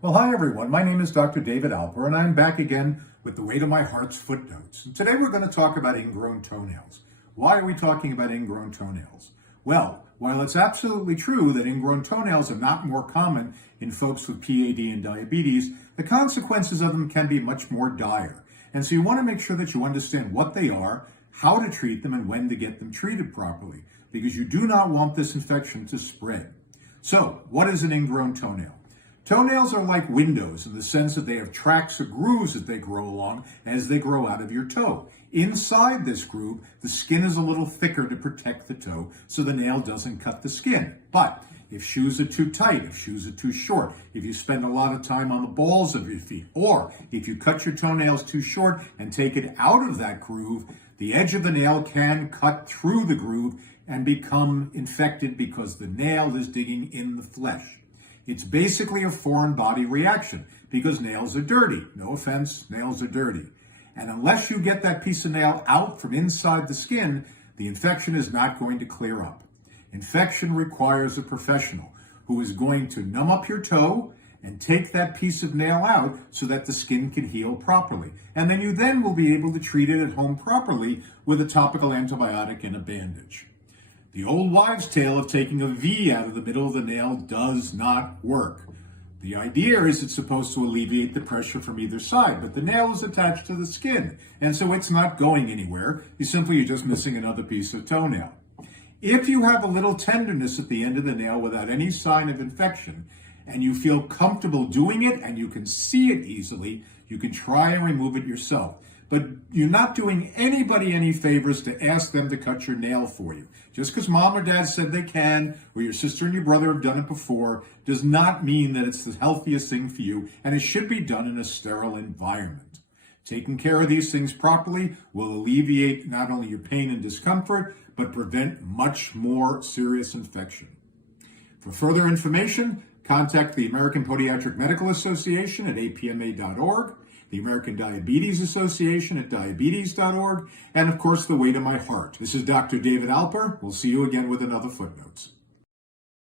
Well, hi everyone. My name is Dr. David Alper, and I'm back again with the Weight of My Heart's FootNotes. And today we're going to talk about ingrown toenails. Why are we talking about ingrown toenails? Well, while it's absolutely true that ingrown toenails are not more common in folks with PAD and diabetes, the consequences of them can be much more dire. And so you want to make sure that you understand what they are, how to treat them, and when to get them treated properly, because you do not want this infection to spread. So, what is an ingrown toenail? Toenails are like windows in the sense that they have tracks or grooves that they grow along as they grow out of your toe. Inside this groove, the skin is a little thicker to protect the toe so the nail doesn't cut the skin. But if shoes are too tight, if shoes are too short, if you spend a lot of time on the balls of your feet, or if you cut your toenails too short and take it out of that groove, the edge of the nail can cut through the groove and become infected because the nail is digging in the flesh. It's basically a foreign body reaction because nails are dirty. No offense, nails are dirty. And unless you get that piece of nail out from inside the skin, the infection is not going to clear up. Infection requires a professional who is going to numb up your toe and take that piece of nail out so that the skin can heal properly. And then you will be able to treat it at home properly with a topical antibiotic and a bandage. The old wives' tale of taking a V out of the middle of the nail does not work. The idea is it's supposed to alleviate the pressure from either side, but the nail is attached to the skin, and so it's not going anywhere. You're just missing another piece of toenail. If you have a little tenderness at the end of the nail without any sign of infection, and you feel comfortable doing it and you can see it easily, you can try and remove it yourself. But you're not doing anybody any favors to ask them to cut your nail for you. Just because mom or dad said they can, or your sister and your brother have done it before, does not mean that it's the healthiest thing for you, and it should be done in a sterile environment. Taking care of these things properly will alleviate not only your pain and discomfort, but prevent much more serious infection. For further information, contact the American Podiatric Medical Association at apma.org, the American Diabetes Association at diabetes.org, and of course, the Weight of My Heart. This is Dr. David Alper. We'll see you again with another FootNotes.